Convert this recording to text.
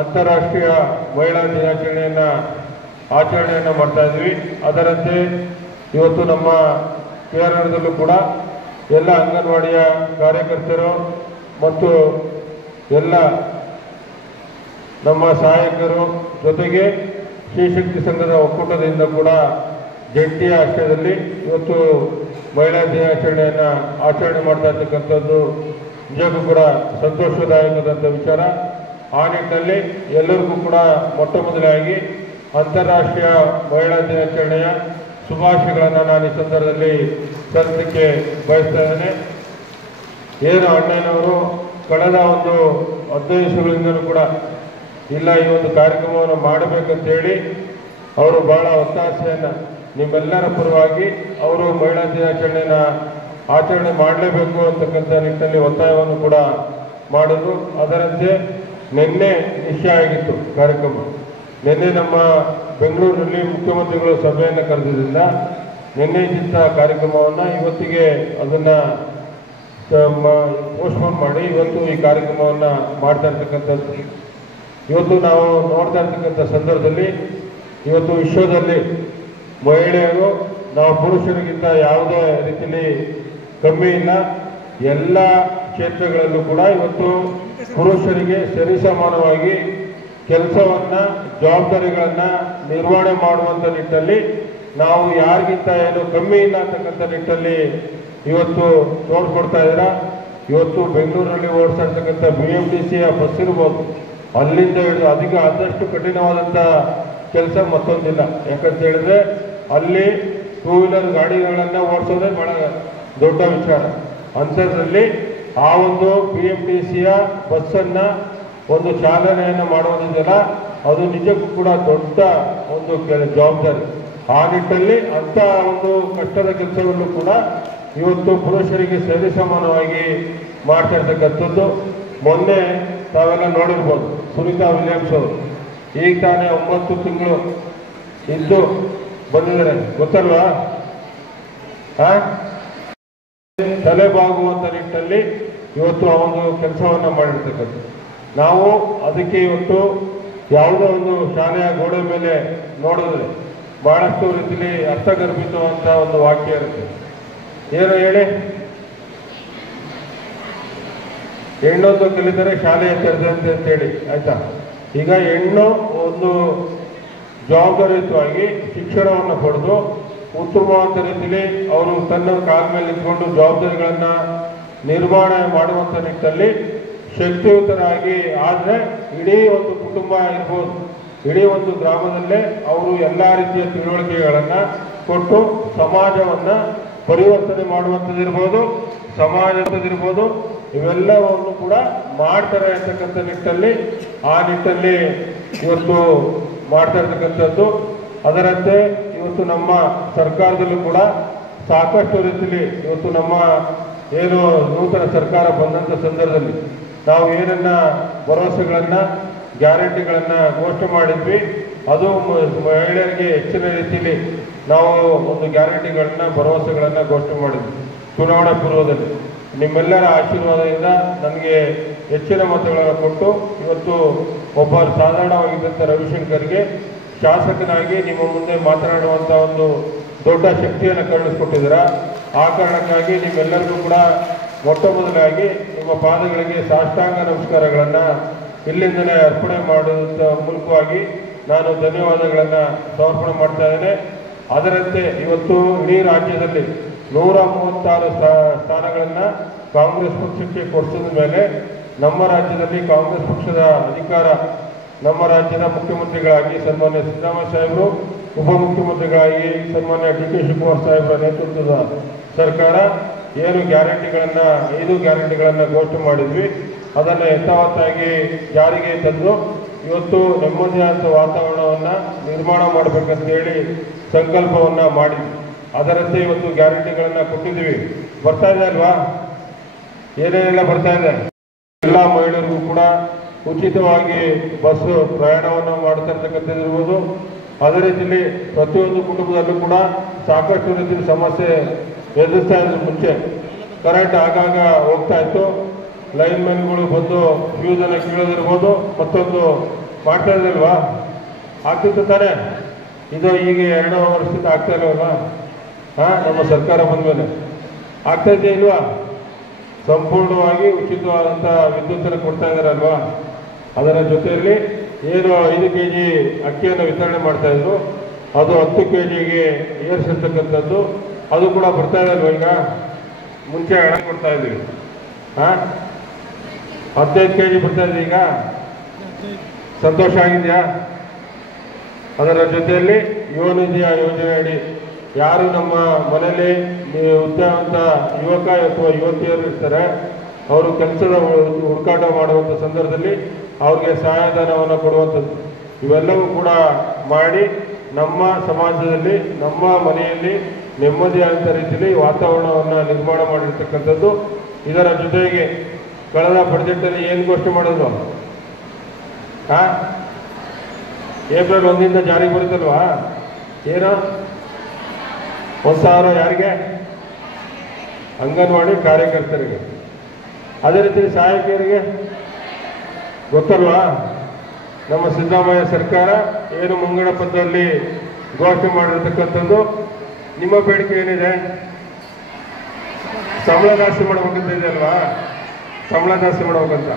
ಅಂತಾರಾಷ್ಟ್ರೀಯ ಮಹಿಳಾ ದಿನಾಚರಣೆಯನ್ನು ಆಚರಣೆಯನ್ನು ಮಾಡ್ತಾ ಇದ್ವಿ. ಅದರಂತೆ ಇವತ್ತು ನಮ್ಮ ಕೇರಳದಲ್ಲೂ ಕೂಡ ಎಲ್ಲ ಅಂಗನವಾಡಿಯ ಕಾರ್ಯಕರ್ತರು ಮತ್ತು ಎಲ್ಲ ನಮ್ಮ ಸಹಾಯಕರು ಜೊತೆಗೆ ಶ್ರೀಶಕ್ತಿ ಸಂಘದ ಒಕ್ಕೂಟದಿಂದ ಕೂಡ ಜಂಟಿಯ ಆಶ್ರಯದಲ್ಲಿ ಇವತ್ತು ಮಹಿಳಾ ದಿನಾಚರಣೆಯನ್ನು ಆಚರಣೆ ಮಾಡ್ತಾ ಇರ್ತಕ್ಕಂಥದ್ದು ನಿಜಕ್ಕೂ ಕೂಡ ಸಂತೋಷದಾಯಕವಾದಂಥ ವಿಚಾರ. ಆ ನಿಟ್ಟಿನಲ್ಲಿ ಎಲ್ಲರಿಗೂ ಕೂಡ ಮೊಟ್ಟ ಮೊದಲಾಗಿ ಅಂತಾರಾಷ್ಟ್ರೀಯ ಮಹಿಳಾ ದಿನಾಚರಣೆಯ ಶುಭಾಶಯಗಳನ್ನು ನಾನು ಈ ಸಂದರ್ಭದಲ್ಲಿ ಸಲ್ಲಿಸಲಿಕ್ಕೆ ಬಯಸ್ತಾ ಇದ್ದೇನೆ. ಏನು ಅಣ್ಣನವರು ಕಳೆದ ಒಂದು 15 ದಿವಸಗಳಿಂದಲೂ ಕೂಡ ಇಲ್ಲ ಈ ಒಂದು ಕಾರ್ಯಕ್ರಮವನ್ನು ಮಾಡಬೇಕಂತೇಳಿ ಅವರು ಬಹಳ ಒತ್ತಾಸೆಯನ್ನು ನಿಮ್ಮೆಲ್ಲರ ಪರವಾಗಿ ಅವರು ಮಹಿಳಾ ದಿನಾಚರಣೆಯನ್ನು ಆಚರಣೆ ಮಾಡಲೇಬೇಕು ಅಂತಕ್ಕಂಥ ನಿಟ್ಟಿನಲ್ಲಿ ಒತ್ತಾಯವನ್ನು ಕೂಡ ಮಾಡಿದ್ರು. ಅದರಂತೆ ನಿನ್ನೆ ನಿಶ್ಚಯ ಆಗಿತ್ತು ಕಾರ್ಯಕ್ರಮ. ನಿನ್ನೆ ನಮ್ಮ ಬೆಂಗಳೂರಿನಲ್ಲಿ ಮುಖ್ಯಮಂತ್ರಿಗಳು ಸಭೆಯನ್ನು ಕರೆದಿದ್ದರಿಂದ ನಿನ್ನೆ ಇದ್ದ ಕಾರ್ಯಕ್ರಮವನ್ನು ಇವತ್ತಿಗೆ ಅದನ್ನು ಪೋಸ್ಟ್ಪೋನ್ ಮಾಡಿ ಇವತ್ತು ಈ ಕಾರ್ಯಕ್ರಮವನ್ನು ಮಾಡ್ತಾ ಇರ್ತಕ್ಕಂಥದ್ದು. ಇವತ್ತು ನಾವು ನೋಡ್ತಾ ಇರ್ತಕ್ಕಂಥ ಸಂದರ್ಭದಲ್ಲಿ ಇವತ್ತು ವಿಶ್ವದಲ್ಲಿ ಮಹಿಳೆಯರು ನಾವು ಪುರುಷರಿಗಿಂತ ಯಾವುದೇ ರೀತಿಯಲ್ಲಿ ಕಮ್ಮಿ ಇಲ್ಲ. ಎಲ್ಲ ಕ್ಷೇತ್ರಗಳಲ್ಲೂ ಕೂಡ ಇವತ್ತು ಪುರುಷರಿಗೆ ಸರಿಸಮಾನವಾಗಿ ಕೆಲಸವನ್ನು ಜವಾಬ್ದಾರಿಗಳನ್ನು ನಿರ್ವಹಣೆ ಮಾಡುವಂಥ ನಿಟ್ಟಲ್ಲಿ ನಾವು ಯಾರಿಗಿಂತ ಏನು ಕಮ್ಮಿ ಇಲ್ಲ ಅಂತಕ್ಕಂಥ ನಿಟ್ಟಲ್ಲಿ ಇವತ್ತು ತೋರಿಸ್ಕೊಡ್ತಾ ಇದ್ದೀರಾ. ಇವತ್ತು ಬೆಂಗಳೂರಲ್ಲಿ ಓಡಿಸ್ತಾ ಇರ್ತಕ್ಕಂಥ BMTCಯ ಬಸ್ ಇರ್ಬೋದು, ಅಲ್ಲಿಂದ ಹಿಡಿದು ಆದಷ್ಟು ಕಠಿಣವಾದಂಥ ಕೆಲಸ ಮತ್ತೊಂದಿಲ್ಲ. ಯಾಕಂತ ಹೇಳಿದ್ರೆ ಅಲ್ಲಿ 2 ವೀಲರ್ ಗಾಡಿಗಳನ್ನು ಓಡಿಸೋದೇ ಬಹಳ ದೊಡ್ಡ ವಿಚಾರ. ಅಂಥದ್ರಲ್ಲಿ ಆ ಒಂದು BMTCಯ ಬಸ್ಸನ್ನು ಒಂದು ಚಾಲನೆಯನ್ನು ಮಾಡೋದಿದೆಯಲ್ಲ ಅದು ನಿಜಕ್ಕೂ ಕೂಡ ದೊಡ್ಡ ಒಂದು ಜವಾಬ್ದಾರಿ. ಆ ನಿಟ್ಟಲ್ಲಿ ಅಂಥ ಒಂದು ಕಷ್ಟದ ಕೆಲಸವನ್ನು ಕೂಡ ಇವತ್ತು ಪುರುಷರಿಗೆ ಸರಿಸಮಾನವಾಗಿ ಮಾಡ್ತಾ ಇರ್ತಕ್ಕಂಥದ್ದು. ಮೊನ್ನೆ ತಾವೆಲ್ಲ ನೋಡಿರ್ಬೋದು, ಸುನೀತಾ ವಿಲಿಯಮ್ಸ್ ಅವರು ಈಗ ತಾನೇ 9 ತಿಂಗಳು ಇದ್ದು ಬಂದಿದ್ದಾರೆ, ಗೊತ್ತಲ್ವಾ? ತಲೆಬಾಗುವಂಥ ನಿಟ್ಟಲ್ಲಿ ಇವತ್ತು ಆ ಒಂದು ಕೆಲಸವನ್ನು ಮಾಡಿರ್ತಕ್ಕಂಥದ್ದು. ನಾವು ಅದಕ್ಕೆ ಇವತ್ತು ಯಾವುದೋ ಒಂದು ಶಾಲೆಯ ಗೋಡೆ ಮೇಲೆ ನೋಡಿದ್ರೆ ಬಹಳಷ್ಟು ರೀತಿಯಲ್ಲಿ ಅರ್ಥಗರ್ಭಿತವಂಥ ಒಂದು ವಾಕ್ಯ ಇರುತ್ತೆ. ಏನು ಹೇಳಿ, ಹೆಣ್ಣೊಂದು ಕಲಿತರೆ ಶಾಲೆಯ ತೆರೆದಂತೆ ಅಂತೇಳಿ, ಆಯ್ತಾ? ಈಗ ಹೆಣ್ಣು ಒಂದು ಜವಾಬ್ದಾರಿಯುತವಾಗಿ ಶಿಕ್ಷಣವನ್ನು ಪಡೆದು ಉತ್ತಮವಾದ ರೀತಿಯಲ್ಲಿ ಅವರು ತನ್ನ ಕಾಲ ಮೇಲೆ ನಿಂತ್ಕೊಂಡು ಜವಾಬ್ದಾರಿಗಳನ್ನು ನಿರ್ವಹಣೆ ಮಾಡುವಂಥ ನಿಟ್ಟಲ್ಲಿ ಶಕ್ತಿಯುತರಾಗಿ ಆದರೆ ಇಡೀ ಒಂದು ಕುಟುಂಬ ಇರ್ಬೋದು, ಇಡೀ ಒಂದು ಗ್ರಾಮದಲ್ಲೇ ಅವರು ಎಲ್ಲ ರೀತಿಯ ತಿಳುವಳಿಕೆಗಳನ್ನು ಕೊಟ್ಟು ಸಮಾಜವನ್ನು ಪರಿವರ್ತನೆ ಮಾಡುವಂಥದ್ದಿರ್ಬೋದು, ಸಮಾಜದದಿರ್ಬೋದು, ಇವೆಲ್ಲವನ್ನು ಕೂಡ ಮಾಡ್ತಾರೆ ಅಂತಕ್ಕಂಥ ನಿಟ್ಟಲ್ಲಿ ಆ ನಿಟ್ಟಲ್ಲಿ ಇವತ್ತು ಮಾಡ್ತಾ ಇರ್ತಕ್ಕಂಥದ್ದು. ಅದರಂತೆ ಇವತ್ತು ನಮ್ಮ ಸರ್ಕಾರದಲ್ಲೂ ಕೂಡ ಸಾಕಷ್ಟು ರೀತಿಯಲ್ಲಿ ಇವತ್ತು ನಮ್ಮ ಏನು ನೂತನ ಸರ್ಕಾರ ಬಂದಂಥ ಸಂದರ್ಭದಲ್ಲಿ ನಾವು ಏನನ್ನ ಭರವಸೆಗಳನ್ನು ಗ್ಯಾರಂಟಿಗಳನ್ನು ಘೋಷಣೆ ಮಾಡಿದ್ವಿ, ಅದು ಮಹಿಳೆಯರಿಗೆ ಹೆಚ್ಚಿನ ರೀತಿಯಲ್ಲಿ ನಾವು ಒಂದು ಗ್ಯಾರಂಟಿಗಳನ್ನ ಭರವಸೆಗಳನ್ನು ಘೋಷಣೆ ಮಾಡಿದ್ವಿ ಚುನಾವಣಾ ಪೂರ್ವದಲ್ಲಿ. ನಿಮ್ಮೆಲ್ಲರ ಆಶೀರ್ವಾದದಿಂದ ನನಗೆ ಹೆಚ್ಚಿನ ಮತಗಳನ್ನು ಕೊಟ್ಟು ಇವತ್ತು ಒಬ್ಬ ಸಾಧಾರಣವಾಗಿದ್ದಂಥ ರವಿಶಂಕರ್ಗೆ ಶಾಸಕನಾಗಿ ನಿಮ್ಮ ಮುಂದೆ ಮಾತನಾಡುವಂಥ ಒಂದು ದೊಡ್ಡ ಶಕ್ತಿಯನ್ನು ಕರುಣಿಸ್ಕೊಟ್ಟಿದ್ದೀರಾ. ಆ ಕಾರಣಕ್ಕಾಗಿ ನಿಮ್ಮೆಲ್ಲರಿಗೂ ಕೂಡ ಮೊಟ್ಟ ಮೊದಲಾಗಿ ನಿಮ್ಮ ಪಾದಗಳಿಗೆ ಸಾಷ್ಟಾಂಗ ನಮಸ್ಕಾರಗಳನ್ನು ಇಲ್ಲಿಂದಲೇ ಅರ್ಪಣೆ ಮಾಡುವ ಮೂಲಕವಾಗಿ ನಾನು ಧನ್ಯವಾದಗಳನ್ನು ಸಮರ್ಪಣೆ ಮಾಡ್ತಾ ಇದ್ದೇನೆ. ಅದರಂತೆ ಇವತ್ತು ಇಡೀ ರಾಜ್ಯದಲ್ಲಿ 136 ಸ್ಥಾನಗಳನ್ನು ಕಾಂಗ್ರೆಸ್ ಪಕ್ಷಕ್ಕೆ ಕೊಡಿಸಿದ ಮೇಲೆ ನಮ್ಮ ರಾಜ್ಯದಲ್ಲಿ ಕಾಂಗ್ರೆಸ್ ಪಕ್ಷದ ಅಧಿಕಾರ ನಮ್ಮ ರಾಜ್ಯದ ಮುಖ್ಯಮಂತ್ರಿಗಳಾಗಿ ಸನ್ಮಾನ್ಯ ಸಿದ್ದರಾಮಯ್ಯ ಸಾಹೇಬರು, ಉಪಮುಖ್ಯಮಂತ್ರಿಗಳಾಗಿ ಸನ್ಮಾನ್ಯ DK ಶಿವಕುಮಾರ್ ಸಾಹೇಬರ ನೇತೃತ್ವದ ಸರ್ಕಾರ ಏನು ಗ್ಯಾರಂಟಿಗಳನ್ನು 5 ಗ್ಯಾರಂಟಿಗಳನ್ನು ಘೋಷಣೆ ಮಾಡಿದ್ವಿ ಅದನ್ನು ಯಥಾವತ್ತಾಗಿ ಜಾರಿಗೆ ತಂದು ಇವತ್ತು ನೆಮ್ಮದಿಯಾದ ವಾತಾವರಣವನ್ನು ನಿರ್ಮಾಣ ಮಾಡಬೇಕಂತೇಳಿ ಸಂಕಲ್ಪವನ್ನು ಮಾಡಿದ್ವಿ. ಅದರಂತೆ ಇವತ್ತು ಗ್ಯಾರಂಟಿಗಳನ್ನು ಕೊಟ್ಟಿದ್ದೀವಿ. ಬರ್ತಾ ಇದೆ ಅಲ್ವಾ? ಏನೇನೆಲ್ಲ ಬರ್ತಾ ಇದೆ? ಎಲ್ಲ ಮಹಿಳೆಯರಿಗೂ ಕೂಡ ಉಚಿತವಾಗಿ ಬಸ್ ಪ್ರಯಾಣವನ್ನು ಮಾಡ್ತಾ ಇರ್ತಕ್ಕಂಥದ್ದಿರ್ಬೋದು. ಅದೇ ರೀತಿಯಲ್ಲಿ ಪ್ರತಿಯೊಂದು ಕುಟುಂಬದಲ್ಲೂ ಕೂಡ ಸಾಕಷ್ಟು ರೀತಿಯ ಸಮಸ್ಯೆ ಎದುರಿಸ್ತಾ ಇದ್ರು. ಮುಂಚೆ ಕರೆಂಟ್ ಆಗಾಗ ಹೋಗ್ತಾ ಇತ್ತು, ಲೈನ್ ಮ್ಯಾನ್ಗಳು ಬಂದು ಫ್ಯೂಸನ್ನು ಕೀಳೋದಿರ್ಬೋದು, ಮತ್ತೊಂದು ಮಾಡ್ತಾ ಇದ್ದಲ್ವಾ? ಆಗ್ತಿತ್ತು ತಾನೇ? ಇದು ಈಗ 2 ವರ್ಷದಿಂದ ಆಗ್ತಾ ಇಲ್ವಲ್ವಾ? ನಮ್ಮ ಸರ್ಕಾರ ಬಂದ ಮೇಲೆ ಆಗ್ತಾ ಇದೆಯಾ ಇಲ್ವಾ? ಸಂಪೂರ್ಣವಾಗಿ ಉಚಿತವಾದಂಥ ವಿದ್ಯುತ್ತನ್ನು ಕೊಡ್ತಾ ಇದ್ದಾರಲ್ವಾ? ಅದರ ಜೊತೆಯಲ್ಲಿ ಏನು 5 kg ಅಕ್ಕಿಯನ್ನು ವಿತರಣೆ ಮಾಡ್ತಾ ಇದ್ರು, ಅದು 10 kgಗೆ ಏರಿಸಿರ್ತಕ್ಕಂಥದ್ದು ಅದು ಕೂಡ ಬರ್ತಾ ಇದೆ ಅಲ್ವಾ? ಈಗ ಮುಂಚೆ ಹಣ ಕೊಡ್ತಾ ಇದ್ದೀವಿ, 15 kg ಬರ್ತಾ ಇದೆ ಈಗ. ಸಂತೋಷ ಆಗಿದೆಯಾ? ಅದರ ಜೊತೆಯಲ್ಲಿ ಯುವ ನಿಧಿಯ ಯೋಜನೆ ಅಡಿ ಯಾರು ನಮ್ಮ ಮನೆಯಲ್ಲಿ ಉದ್ಯೋಗವಂತ ಯುವಕ ಅಥವಾ ಯುವತಿಯರು ಇರ್ತಾರೆ, ಅವರು ಕೆಲಸದ ಹುಡುಕಾಟ ಮಾಡುವಂಥ ಸಂದರ್ಭದಲ್ಲಿ ಅವ್ರಿಗೆ ಸಹಾಯಧನವನ್ನು ಕೊಡುವಂಥದ್ದು, ಇವೆಲ್ಲವೂ ಕೂಡ ಮಾಡಿ ನಮ್ಮ ಸಮಾಜದಲ್ಲಿ ನಮ್ಮ ಮನೆಯಲ್ಲಿ ನೆಮ್ಮದಿಯಾದಂಥ ರೀತಿಯಲ್ಲಿ ವಾತಾವರಣವನ್ನು ನಿರ್ಮಾಣ ಮಾಡಿರ್ತಕ್ಕಂಥದ್ದು. ಇದರ ಜೊತೆಗೆ ಕಳೆದ ಬಜೆಟಲ್ಲಿ ಏನು ಘೋಷಣೆ ಮಾಡೋದು? ಏಪ್ರಿಲ್ 1ರಿಂದ ಜಾರಿಗೆ ಬರುತ್ತಲ್ವಾ? ಏನು 1,000 ಯಾರಿಗೆ? ಅಂಗನವಾಡಿ ಕಾರ್ಯಕರ್ತರಿಗೆ. ಅದೇ ರೀತಿ ಸಹಾಯಕಿಯರಿಗೆ ಗೊತ್ತಲ್ವಾ? ನಮ್ಮ ಸಿದ್ದರಾಮಯ್ಯ ಸರ್ಕಾರ ಏನು ಮುಂಗಡ ಪತ್ರದಲ್ಲಿ ಘೋಷಣೆ ಮಾಡಿರ್ತಕ್ಕಂಥದ್ದು. ನಿಮ್ಮ ಬೇಡಿಕೆ ಏನಿದೆ? ಸಂಬಳ ಜಾಸ್ತಿ ಮಾಡ್ಬೇಕಂತ ಇದೆ ಅಲ್ವಾ? ಸಂಬಳ ಜಾಸ್ತಿ ಮಾಡ್ಬೇಕಂತ